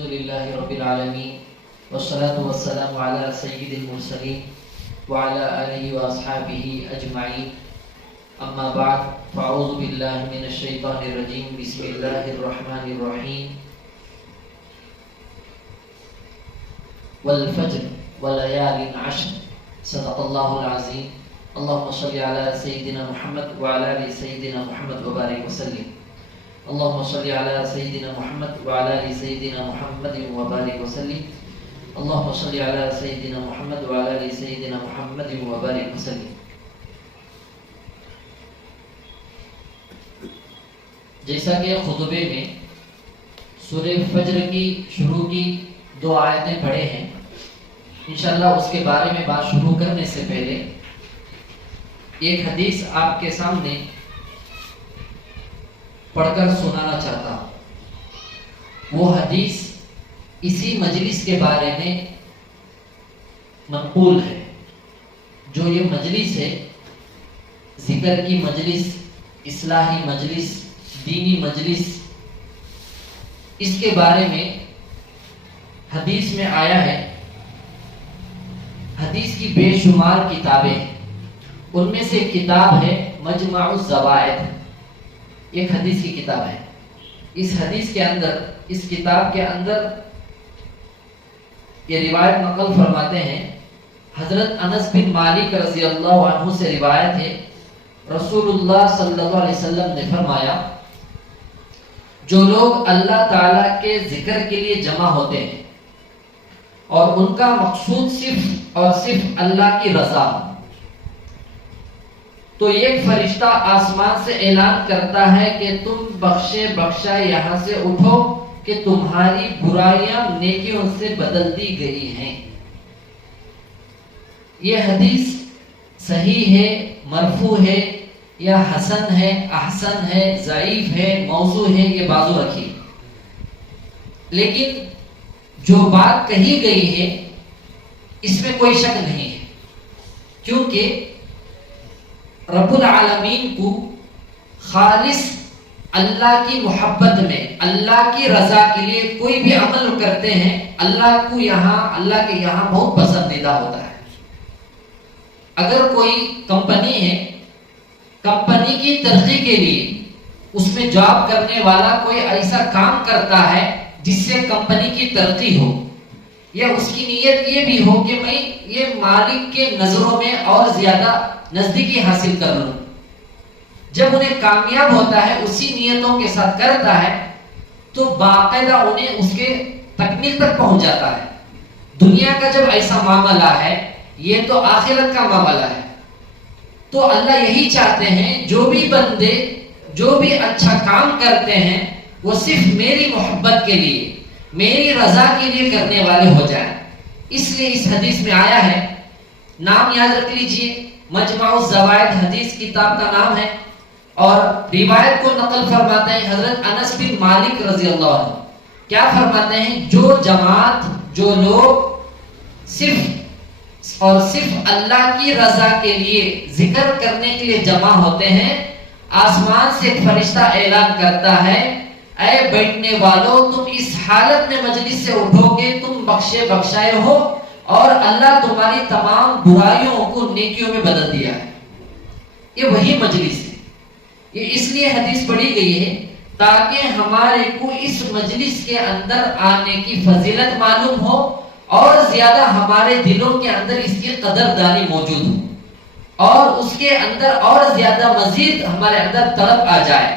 الحمد لله رب العالمين والصلاة والسلام على سيد المرسلين وعلى آله وأصحابه أجمعين أما بعد فأعوذ بالله من الشيطان الرجيم بسم الله الرحمن الرحيم والفجر وليال عشر صدق الله العظيم اللهم صل على سيدنا محمد وعلى آل سيدنا محمد وبارك وسلم اللهم صل على سيدنا محمد وعلى آل سيدنا محمد وبارك وسلم اللهم صل على سيدنا محمد وعلى آل سيدنا محمد وبارك وسلم. جیسا کہ خطبے میں سورہ فجر کی شروع کی 2 آیتیں پڑھے ہیں، انشاءاللہ اس کے بارے میں بات شروع کرنے سے پہلے ایک حدیث آپ کے سامنے پڑھ کر سنانا چاہتا ہوں. وہ حدیث اسی مجلس کے بارے میں منقول ہے. جو یہ مجلس ہے، ذکر کی مجلس، اصلاحی مجلس، دینی مجلس، اس کے بارے میں حدیث میں آیا ہے. حدیث کی بے شمار کتابیں ہیں، ان میں سے ایک کتاب ہے مجمع الزوائد، ایک حدیث کی کتاب ہے. اس حدیث کے اندر، اس کتاب کے اندر یہ روایت نقل فرماتے ہیں. حضرت انس بن مالک رضی اللہ عنہ سے روایت ہے، رسول اللہ صلی اللہ علیہ وسلم نے فرمایا، جو لوگ اللہ تعالیٰ کے ذکر کے لیے جمع ہوتے ہیں اور ان کا مقصود صرف اور صرف اللہ کی رضا، تو ایک فرشتہ آسمان سے اعلان کرتا ہے کہ تم بخشے بخشا یہاں سے اٹھو کہ تمہاری برائیاں نیکیوں سے بدل دی گئی ہیں. یہ حدیث صحیح ہے، مرفوع ہے یا حسن ہے، احسن ہے، ضعیف ہے، موضوع ہے، یہ بازو رکھی. لیکن جو بات کہی گئی ہے اس میں کوئی شک نہیں ہے، کیونکہ رب العالمین کو خالص اللہ کی محبت میں، اللہ کی رضا کے لیے کوئی بھی عمل کرتے ہیں، اللہ کے یہاں بہت پسندیدہ ہوتا ہے. اگر کوئی کمپنی ہے، کمپنی کی ترقی کے لیے اس میں جاب کرنے والا کوئی ایسا کام کرتا ہے جس سے کمپنی کی ترقی ہو، یا اس کی نیت یہ بھی ہو کہ میں یہ مالک کے نظروں میں اور زیادہ نزدیکی حاصل کر لوں، جب انہیں کامیاب ہوتا ہے اسی نیتوں کے ساتھ کرتا ہے تو باقاعدہ انہیں اس کے تکمیل تک پہنچ جاتا ہے. دنیا کا جب ایسا معاملہ ہے، یہ تو آخرت کا معاملہ ہے. تو اللہ یہی چاہتے ہیں جو بھی بندے جو بھی اچھا کام کرتے ہیں وہ صرف میری محبت کے لیے، میری رضا کے لیے کرنے والے ہو جائیں. اس لیے اس حدیث میں آیا ہے، نام یاد رکھ لیجئے، مجمع الزوائد حدیث کتاب کا نام ہے، اور روایت کو نقل فرماتے ہیں حضرت انس بن مالک رضی اللہ عنہ. کیا فرماتے ہیں؟ جو جماعت، جو لوگ صرف اور صرف اللہ کی رضا کے لیے ذکر کرنے کے لیے جمع ہوتے ہیں، آسمان سے ایک فرشتہ اعلان کرتا ہے، اے بیٹھنے والوں، تم اس حالت میں مجلس سے اٹھو گے تم بخشے بخشائے ہو اور اللہ تمہاری تمام برائیوں کو نیکیوں میں بدل دیا ہے. یہ وہی مجلس ہے. یہ اس لیے حدیث پڑھی گئی ہے تاکہ ہمارے کو اس مجلس کے اندر آنے کی فضیلت معلوم ہو اور زیادہ ہمارے دلوں کے اندر اس کی قدردانی موجود ہو اور اس کے اندر اور زیادہ مزید ہمارے اندر طلب آ جائے.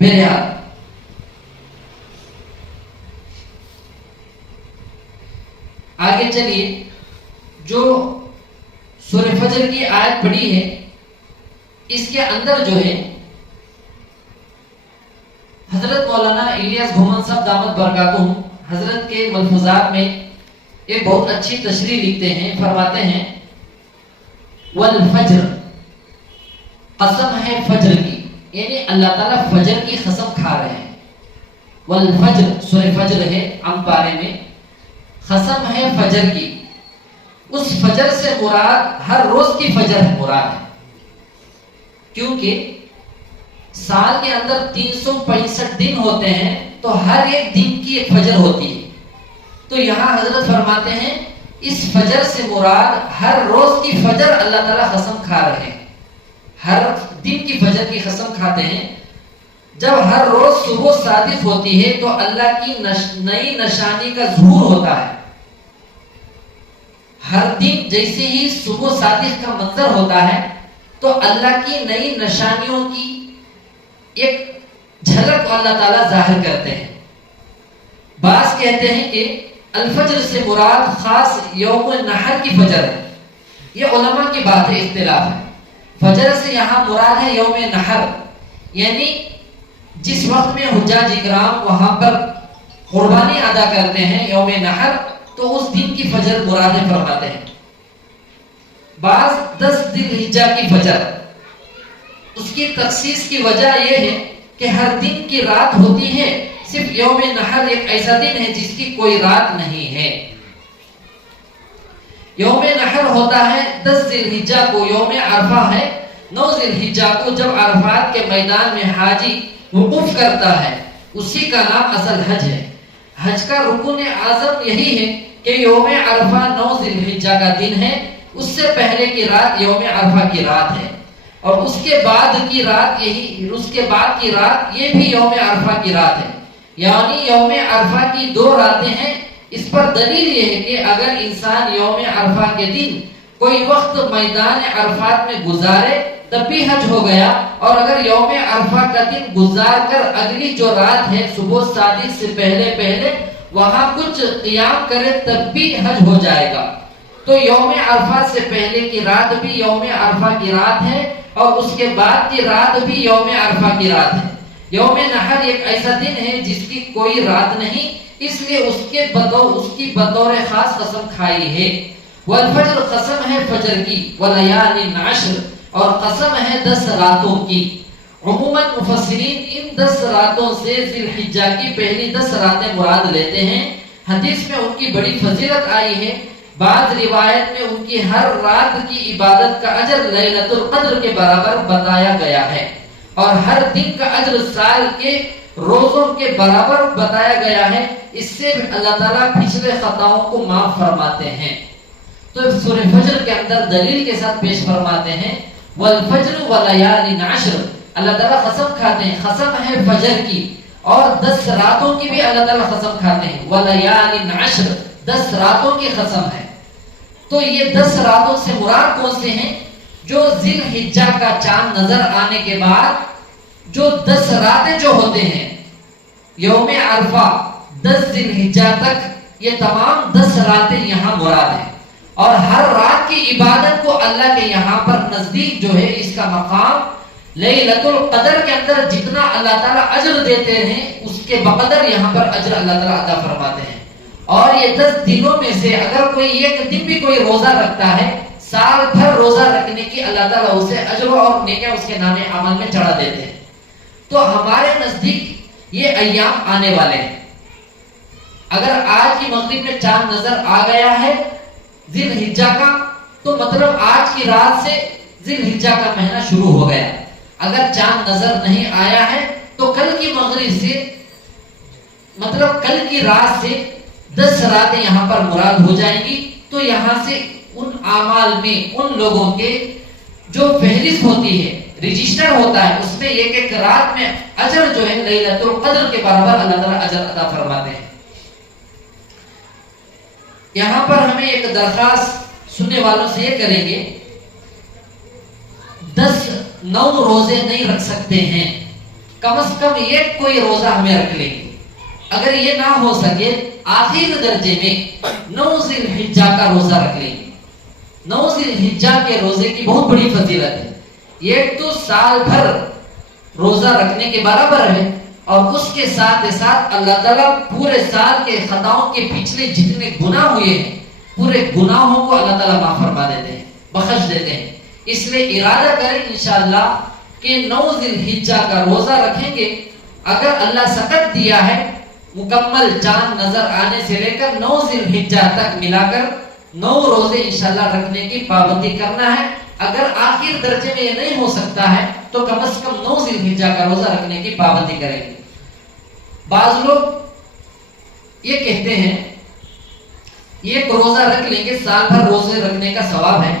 بہرحال آگے چلیے، جو سورہ فجر کی آیت پڑھی ہے اس کے اندر جو ہے حضرت مولانا الیاس گھومن صاحب دامت برکاتہم حضرت کے ملفوظات میں ایک بہت اچھی تشریح لکھتے ہیں. فرماتے ہیں والفجر، قسم ہے فجر کی، یعنی اللہ تعالیٰ فجر کی قسم کھا رہے ہیں. والفجر سورہ فجر ہے ام پارے میں، قسم ہے فجر کی. اس فجر سے مراد ہر روز کی فجر مراد ہے، کیونکہ سال کے اندر 365 دن ہوتے ہیں، تو تو ہر ایک دن کی ایک فجر ہوتی ہے. تو یہاں حضرت فرماتے ہیں اس فجر سے مراد ہر روز کی فجر اللہ تعالیٰ قسم کھا رہے ہیں. ہر دن کی فجر کی قسم کھاتے ہیں. جب ہر روز صبح صادق ہوتی ہے تو اللہ کی نئی نشانی کا ظہور ہوتا ہے. ہر دن جیسے ہی صبح صادق کا منظر ہوتا ہے تو اللہ کی نئی نشانیوں کی ایک جھلک اللہ تعالیٰ ظاہر کرتے ہیں. بعض کہتے ہیں کہ الفجر سے مراد خاص یوم نحر کی فجر ہے. یہ علماء کی بات ہے، اختلاف ہے. فجر سے یہاں مراد ہے یوم نحر، یعنی جس وقت میں حجاج اکرام وہاں پر قربانی ادا کرتے ہیں یوم نحر، تو اس دن کی فجر مراد فرماتے ہیں. بعض 10 ذی الحجہ کی فجر، اس کی تخصیص کی وجہ یہ ہے کہ ہر دن کی رات ہوتی ہے، صرف یوم نحر ایک ایسا دن ہے جس کی کوئی رات نہیں ہے. یوم نحر ہوتا ہے 10 ذی الحجہ کو، یوم عرفہ ہے 9 ذی الحجہ کو، جب عرفات کے میدان میں حاجی وقوف کرتا ہے. اسی کا نام اصل حج ہے. حج کا رکن اعظم یہی ہے کہ یوم عرفہ 9 ذی الحجہ کا دن ہے. اس سے پہلے کی رات یوم عرفہ کی رات ہے، اور اس کے بعد کی رات یہ بھی یوم عرفہ کی رات ہے. یعنی یوم عرفہ کی 2 راتیں ہیں. اس پر دلیل یہ ہے کہ اگر انسان یوم عرفہ کے دن کوئی وقت میدان عرفات میں گزارے تب بھی حج ہو گیا، اور اگر یوم عرفہ کا دن گزار کر اگلی جو رات ہے صبح صادق سے پہلے وہاں کچھ قیام کرے تب بھی حج ہو جائے گا. تو یوم عرفہ سے پہلے کی رات بھی یوم عرفہ کی رات ہے، اور اس کے بعد کی رات بھی یوم عرفہ کی رات ہے. یوم نحر ایک ایسا دن ہے جس کی کوئی رات نہیں، اس لیے اس کی بطور خاص قسم کھائی ہے. والفجر قسم ہے فجر کی، ولیال عشر اور قسم ہے 10 راتوں کی. عموماً مفسرین ان 10 راتوں سے ذی الحجہ کی پہلی 10 راتیں مراد لیتے ہیں. حدیث میں ان کی بڑی فضیلت آئی ہے. بعض روایت میں ان کی ہر رات کی عبادت کا اجر لیلۃ القدر کے برابر بتایا گیا ہے، اور ہر دن کا اجر سال کے روزوں کے برابر بتایا گیا ہے. اس سے اللہ تعالیٰ پچھلے خطاؤں کو معاف فرماتے ہیں. تو سورہ فجر کے اندر دلیل کے ساتھ پیش فرماتے ہیں والفجر ولیال عشر. اللہ تعالیٰ قسم کھاتے ہیں، قسم ہے فجر کی، اور 10 راتوں کی بھی اللہ تعالیٰ قسم کھاتے ہیں. ولیال عشر 10 راتوں کی قسم ہے. تو یہ 10 راتوں سے مراد کون سے ہیں؟ جو ذی الحجہ کا چاند نظر آنے کے بعد جو 10 راتیں جو ہوتے ہیں یوم عرفہ 10 ذی الحجہ تک، یہ تمام 10 راتیں یہاں مراد ہیں. اور ہر رات کی عبادت کو اللہ کے یہاں پر نزدیک جو ہے اس کا مقام لیلۃ القدر کے اندر جتنا اللہ تعالیٰ اجر دیتے ہیں اس کے بقدر یہاں پر اجر اللہ تعالیٰ عطا فرماتے ہیں. اور یہ 10 دنوں میں سے اگر کوئی ایک دن بھی کوئی روزہ رکھتا ہے، سال بھر روزہ رکھنے کی اللہ تعالیٰ اسے اجر اور نیکیاں اس کے نام عمل میں چڑھا دیتے ہیں. تو ہمارے نزدیک یہ ایام آنے والے ہیں. اگر آج کی مغرب میں چاند نظر آ گیا ہے ذی الحجہ کا، تو مطلب آج کی رات سے ذی الحجہ کا مہینہ شروع ہو گیا. اگر چاند نظر نہیں آیا ہے تو کل کی مغرب سے مطلب کل کی رات سے 10 راتیں یہاں پر مراد ہو جائیں گی. تو یہاں سے ان اعمال میں ان لوگوں کے جو فہرست ہوتی ہے، رجسٹر ہوتا ہے، اس میں ایک رات میں اجر جو ہے لیلۃ القدر کے برابر اللہ تعالیٰ اجر عطا فرماتے ہیں. یہاں پر ہمیں ایک درخواست سننے والوں سے یہ کریں گے، 9 روزے نہیں رکھ سکتے ہیں، کم از کم ایک کوئی روزہ ہمیں رکھ لیں گے. اگر یہ نہ ہو سکے آخر درجے میں 9 ذی الحجہ کا روزہ رکھ لیں گے. 9 ذی الحجہ کے روزے کی بہت بڑی فضیلت ہے. یہ تو سال بھر روزہ رکھنے کے برابر ہے، اور اس کے ساتھ اللہ تعالیٰ پورے سال کے خطاؤں کے پچھلے جتنے گناہ ہوئے ہیں پورے گناہوں کو اللہ تعالیٰ معاف فرما دیتے ہیں، بخش دیتے ہیں. اس لیے ارادہ کریں انشاءاللہ کہ 9 ذی الحجہ کا روزہ رکھیں گے. اگر اللہ سکت دیا ہے مکمل چاند نظر آنے سے لے کر 9 ذی الحجہ تک ملا کر 9 روزے انشاءاللہ رکھنے کی پابندی کرنا ہے. اگر آخر درجے میں یہ نہیں ہو سکتا ہے تو کم از کم 9 ذی الحجہ کا روزہ رکھنے کی پابندی کریں گے. بعض لوگ یہ کہتے ہیں ایک روزہ رکھ لیں گے سال بھر روزے رکھنے کا ثواب ہے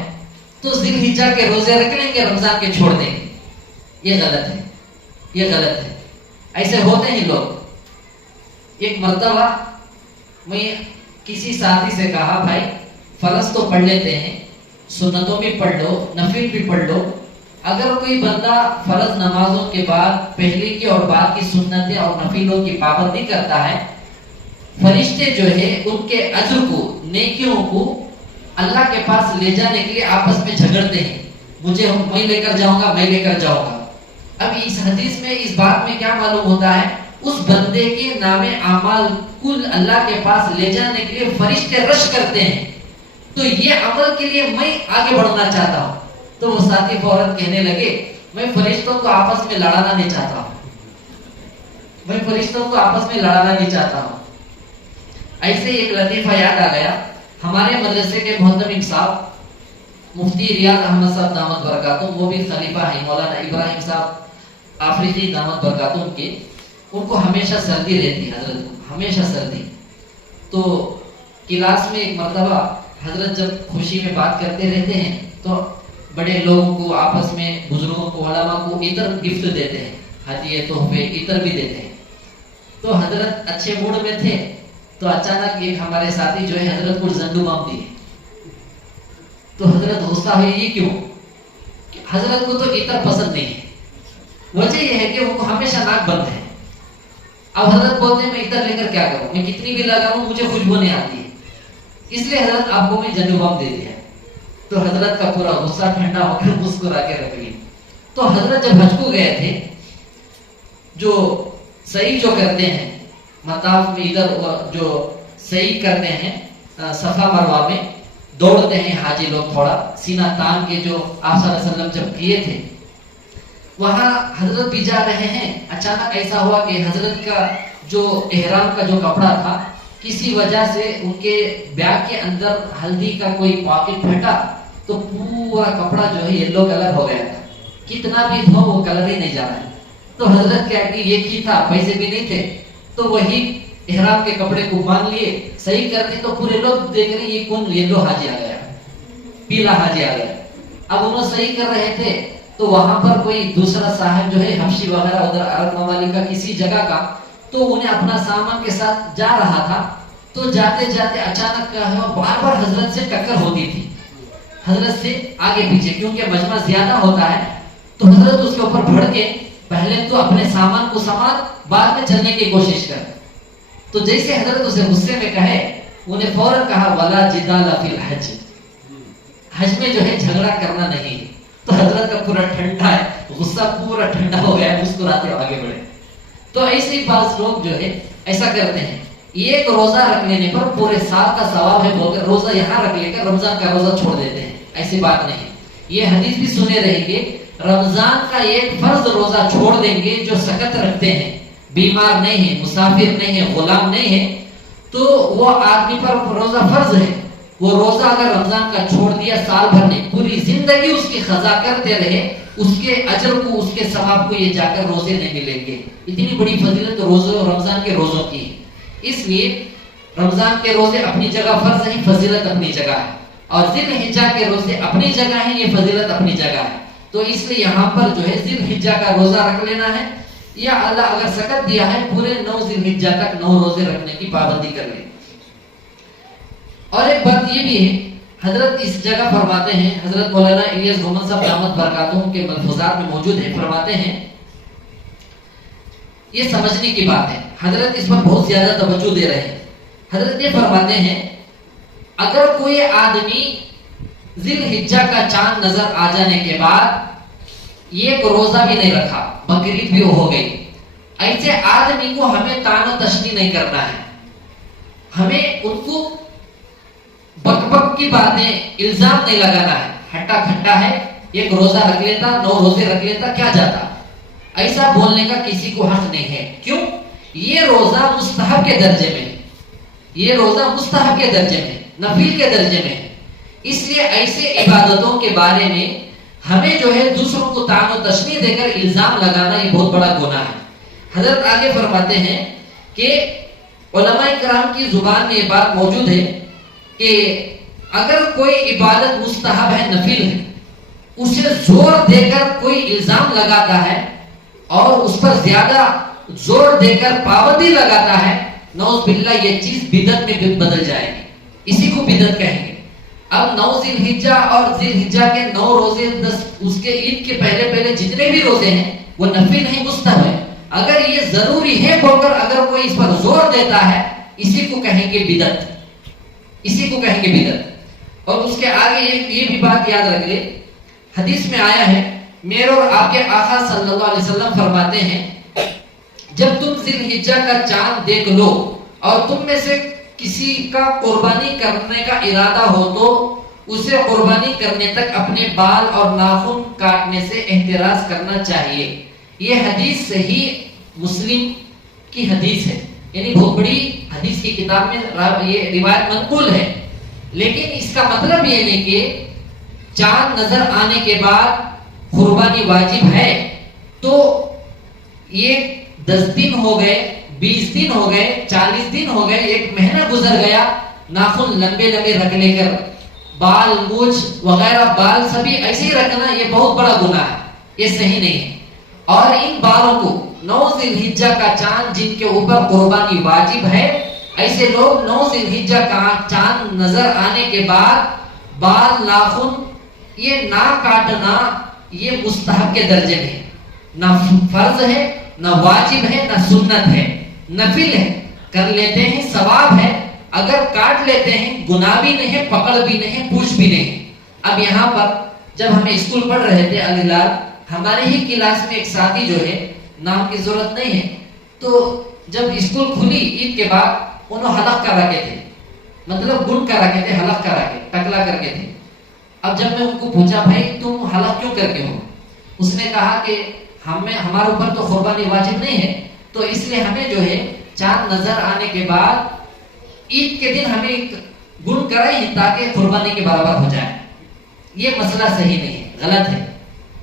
تو ذی الحجہ کے روزے رکھ لیں گے رمضان کے چھوڑ دیں گے. یہ غلط ہے، یہ غلط ہے. ایسے ہوتے ہیں لوگ. ایک مرتبہ میں کسی ساتھی سے کہا بھائی فرض تو پڑھ لیتے ہیں، سنتوں بھی پڑھ لو، نفل بھی پڑھ لو. اگر کوئی بندہ فرض نمازوں کے بعد پہلے کی اور بعد کی سنتیں اور نفلوں کی پابندی کرتا ہے، فرشتے جو ہے ان کے اجر کو، نیکیوں کو اللہ کے پاس لے جانے کے لیے آپس میں جھگڑتے ہیں. مجھے میں لے کر جاؤں گا، میں لے کر جاؤں گا. اب اس حدیث میں اس بات میں کیا معلوم ہوتا ہے؟ اس بندے کے نام اعمال کل اللہ کے پاس لے جانے کے لیے فرشتے رش کرتے ہیں. تو یہ عمل کے لیے میں آگے بڑھنا چاہتا ہوں. تو وہ ساتھی فوراً کہنے لگے میں فرشتوں کو آپس میں لڑانا نہیں چاہتا ہوں، میں فرشتوں کو آپس میں لڑانا نہیں چاہتا ہوں. ایسے ایک لطیفہ یاد آ گیا. ہمارے مدرسے کے محترم صاحب مفتی ریاض احمد صاحب دامت برکاتہم، وہ بھی خلیفہ ہیں، مولانا ابراہیم صاحب آفریقی دامت برکاتہم کے. ان کو ہمیشہ سردی رہتی ہے، حضرت کو ہمیشہ سردی. تو کلاس میں ایک مرتبہ حضرت جب خوشی میں بات کرتے رہتے ہیں تو بڑے لوگوں کو آپس میں، بزرگوں کو، علماء کو عطر گفٹ دیتے ہیں، ہدیے تحفے عطر بھی دیتے ہیں. تو حضرت اچھے موڈ میں تھے تو اچانک ایک ہمارے ساتھی جو ہے حضرت کو زنڈو بام دیے. تو حضرت غصہ ہوئی، یہ کیوں؟ حضرت کو تو عطر پسند نہیں ہے. وجہ یہ ہے کہ وہ ہمیشہ ناک بند ہے. اب حضرت بولتے ہیں میں عطر لے کر کیا کروں، میں کتنی بھی لگاؤں مجھے خوشبو نہیں آتی ہے، اس لیے حضرت آپ کو میں زنڈو بام دے دیا. تو حضرت کا پورا غصہ ٹھنڈا ہو کر مسکرا کے رکھ لی. تو حضرت جب حج کو گئے تھے، جو صحیح جو کرتے ہیں مطاف میں، ادھر جو صحیح کرتے ہیں صفا مروہ میں دوڑتے ہیں حاجی لوگ، تھوڑا سینہ تان کے، جو آپ صلی اللہ علیہ وسلم جب کیے تھے وہاں حضرت بھی جا رہے ہیں. اچانک ایسا ہوا کہ حضرت کا جو احرام کا جو کپڑا تھا کسی وجہ سے ان کے بیگ کے اندر ہلدی کا کوئی پاکٹ پھٹا تو پورا کپڑا جو ہے یلو کلر ہو گیا تھا. کتنا بھی دھو وہ کلر ہی نہیں جا رہا ہے. تو حضرت کیا کہ یہ کی تھا، پیسے بھی نہیں تھے، تو وہی احرام کے کپڑے کو مان لیے، صحیح کرتے تو پورے لوگ دیکھ رہے یہ کون یلو حاجی آ گیا، پیلا حاجی آ گیا. اب انہوں صحیح کر رہے تھے تو وہاں پر کوئی دوسرا صاحب جو ہے حبشی وغیرہ ادھر عرب ممالک کا کسی جگہ کا، تو انہیں اپنا سامان کے ساتھ جا رہا تھا. تو جاتے جاتے اچانک بار بار حضرت سے ٹکر ہوتی تھی، حضرت سے آگے پیچھے، کیونکہ مجمع زیادہ ہوتا ہے. تو حضرت اس کے اوپر بھڑکے پہلے تو اپنے سامان کو سنبھال، بعد میں چلنے کی کوشش کر. تو جیسے حضرت اسے غصے میں کہے، انہیں فوراً کہا ولا جدال فی الحج، حج میں جو ہے جھگڑا کرنا نہیں. تو حضرت کا پورا ٹھنڈا ہے، غصہ پورا ٹھنڈا ہو گیا، مسکراتے آگے بڑھے. تو ایسے ہی بعض لوگ جو ہے ایسا کرتے ہیں، ایک روزہ رکھ لینے پر پورے سال کا ثواب ہے بول کر روزہ یہاں رکھ لے کر رمضان کا روزہ چھوڑ دیتے ہیں. ایسی بات نہیں. یہ حدیث بھی سنے رہیں گے، رمضان کا ایک فرض روزہ چھوڑ دیں گے جو سکت رکھتے ہیں، بیمار نہیں ہے، مسافر نہیں ہے، غلام نہیں ہے، تو وہ آدمی پر روزہ فرض ہے. وہ روزہ اگر رمضان کا چھوڑ دیا، سال بھر نہیں، پوری زندگی اس کی قضا کرتے رہے، اس کے اجر کو، اس کے ثواب کو یہ جا کر روزے نہیں ملیں گے. اتنی بڑی فضیلت روزوں، رمضان کے روزوں کی. اس لیے رمضان کے روزے اپنی جگہ فرض ہیں، فضیلت اپنی جگہ ہے، اور ذی الحجہ کے روزے اپنی جگہ ہیں، یہ فضیلت اپنی جگہ ہے. تو اس لیے یہاں پر جو ہے ذی الحجہ کا روزہ رکھ لینا ہے، یا اللہ اگر سکت دیا ہے پورے 9 ذی الحجہ تک 9 روزے رکھنے کی پابندی کر لیں. اور ایک بات یہ بھی ہے، حضرت اس جگہ فرماتے ہیں، حضرت مولانا الیاس گومن صاحب دامت برکاتہم کے ملفوظات میں موجود ہے، فرماتے ہیں یہ سمجھنے کی بات ہے، حضرت اس پر بہت زیادہ توجہ دے رہے ہیں. حضرت یہ فرماتے ہیں اگر کوئی آدمی ذی الحجہ کا چاند نظر آ جانے کے بعد ایک روزہ بھی نہیں رکھا، بقرعید بھی ہو گئی، ایسے آدمی کو ہمیں طعن و تشنیع نہیں کرنا ہے. ہمیں ان کو بک بک کی باتیں، الزام نہیں لگانا ہے. ہٹا کھٹا ہے، ایک روزہ رکھ لیتا، 9 روزے رکھ لیتا، کیا جاتا. ایسا بولنے کا کسی کو حق نہیں ہے. کیوں؟ یہ روزہ مستحب کے درجے میں، یہ روزہ مستحب کے درجے میں، نفل کے درجے میں. اس لیے ایسے عبادتوں کے بارے میں ہمیں جو ہے دوسروں کو طعن و تشنیع دے کر الزام لگانا یہ بہت بڑا گناہ ہے. حضرت آگے فرماتے ہیں کہ علماء کرام کی زبان میں یہ بات موجود ہے کہ اگر کوئی عبادت مستحب ہے، نفل ہے، اسے زور دے کر کوئی الزام لگاتا ہے اور اس پر زیادہ زور دے کر پابندی لگاتا ہے، نعوذ باللہ یہ چیز بدعت میں بدل جائے گی، اسی کو بدعت کہیں گے۔ اب 9 ذی الحجہ اور ذی الحجہ کے 9 روزے، 10 اس کے عید کے پہلے جتنے بھی روزے ہیں وہ نفل نہیں، مستحب ہے۔ اگر یہ ضروری ہے بول کر اگر کوئی اس پر زور دیتا ہے، اسی کو کہیں گے بدعت، اسی کو کہیں گے بدعت۔ اور اس کے آگے یہ بھی بات یاد رکھ لے، حدیث میں آیا ہے، میرے اور آپ کے آقا صلی اللہ علیہ وسلم فرماتے ہیں جب تم ذی الحجہ کا چاند دیکھ لو اور تم میں سے کسی کا قربانی کرنے کا ارادہ ہو تو اسے قربانی کرنے تک اپنے بال اور ناخن کاٹنے سے احتراز کرنا چاہیے۔ یہ حدیث صحیح مسلم کی حدیث ہے، یعنی بہت بڑی حدیث کی کتاب میں یہ روایت منقول ہے، لیکن اس کا مطلب یہ نہیں کہ چاند نظر آنے کے بعد قربانی واجب ہے تو یہ 10 دن ہو گئے، 20 دن ہو گئے، 40 دن ہو گئے، 1 مہینہ گزر گیا، ناخن لمبے رکھ لے کر بال مونچھ وغیرہ بال سبھی ایسے ہی رکھنا یہ بہت بڑا گناہ ہے، یہ صحیح نہیں ہے۔ اور ان بالوں کو 9 ذی الحجہ کا چاند جن کے اوپر قربانی واجب ہے، ایسے لوگ 9 ذی الحجہ کا چاند نظر آنے کے بعد بال ناخن یہ نہ کاٹنا یہ مستحب کے درجے میں، نہ فرض ہے، نہ واجب ہے، نہ سنت ہے، نفل ہے، کر لیتے ہیں ثواب ہے، اگر کاٹ لیتے ہیں گناہ بھی نہیں ہے، پکڑ بھی نہیں ہے، پوچھ بھی نہیں۔ اب یہاں پر جب ہمیں اسکول پڑھ رہے تھے علی لال، ہمارے ہی کلاس میں ایک ساتھی جو ہے، نام کی ضرورت نہیں ہے، تو جب اسکول کھلی عید کے بعد انہوں حلق کرا کے تھے، مطلب گن کرا کے تھے، حلق کرا کے ٹکلا کر کے تھے۔ اب جب میں ان کو پوچھا بھائی تم حلق کیوں کر کے ہو، اس نے کہا کہ ہمارے اوپر تو قربانی واجب نہیں ہے، تو اس لیے ہمیں جو ہے چاند نظر آنے کے بعد عید کے دن ہمیں گن کرائے تاکہ قربانی کے برابر ہو جائے۔ یہ مسئلہ صحیح نہیں ہے، غلط ہے،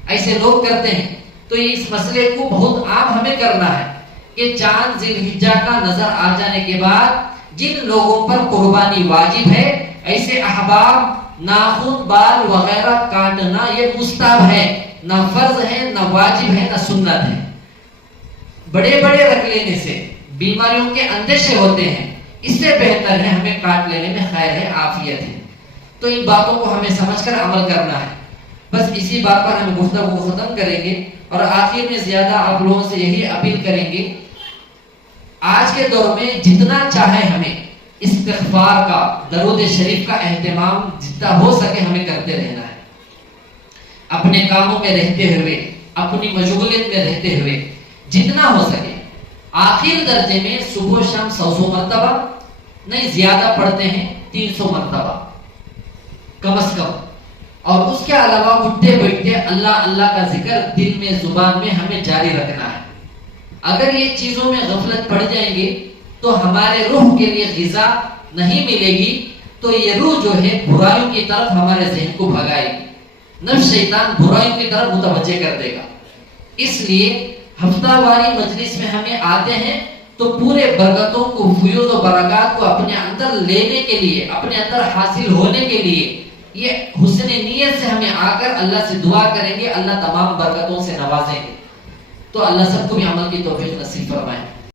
ایسے لوگ کرتے ہیں۔ تو اس مسئلے کو بہت عام ہمیں کرنا ہے کہ چاند ذی الحجہ کا نظر آ جانے کے بعد جن لوگوں پر قربانی واجب ہے، ایسے احباب ناخن بال وغیرہ کاٹنا یہ مستحب ہے، نہ فرض ہے، نہ واجب ہے، نہ سنت ہے۔ بڑے رکھ لینے سے بیماریوں کے اندیشے ہوتے ہیں، اس سے بہتر ہے ہمیں کاٹ لینے میں خیر ہے، عافیت ہے۔ تو ان باتوں کو ہمیں سمجھ کر عمل کرنا ہے۔ بس اسی بات پر ہم گفتگو کو ختم کریں گے اور آخر میں زیادہ آپ لوگوں سے یہی اپیل کریں گے، آج کے دور میں جتنا چاہے ہمیں استغفار کا، درود شریف کا اہتمام جتنا ہو سکے ہمیں کرتے رہنا ہے، اپنے کاموں میں رہتے ہوئے، اپنی مشغولیت میں رہتے ہوئے جتنا ہو سکے۔ آخر درجے میں صبح و شام 100 مرتبہ نہیں، زیادہ پڑھتے ہیں 300 مرتبہ کم از کم، اور اس کے علاوہ اٹھتے بیٹھتے اللہ اللہ کا ذکر دل میں زبان میں ہمیں جاری رکھنا ہے۔ اگر یہ چیزوں میں غفلت پڑ جائیں گے تو ہمارے روح کے لیے غذا نہیں ملے گی، تو یہ روح جو ہے برائیوں کی طرف ہمارے ذہن کو بھگائے گی، نفس شیطان برائیوں کی طرف متوجہ کر دے گا۔ اس لیے ہفتہ واری مجلس میں ہمیں آتے ہیں تو پورے برکتوں کو، فیوز و برکات کو اپنے اندر لینے کے لیے، اپنے اندر حاصل ہونے کے لیے یہ حسن نیت سے ہمیں آ کر اللہ سے دعا کریں گے، اللہ تمام برکتوں سے نوازیں گے۔ تو اللہ سب کو بھی عمل کی توفیق نصیب فرمائے۔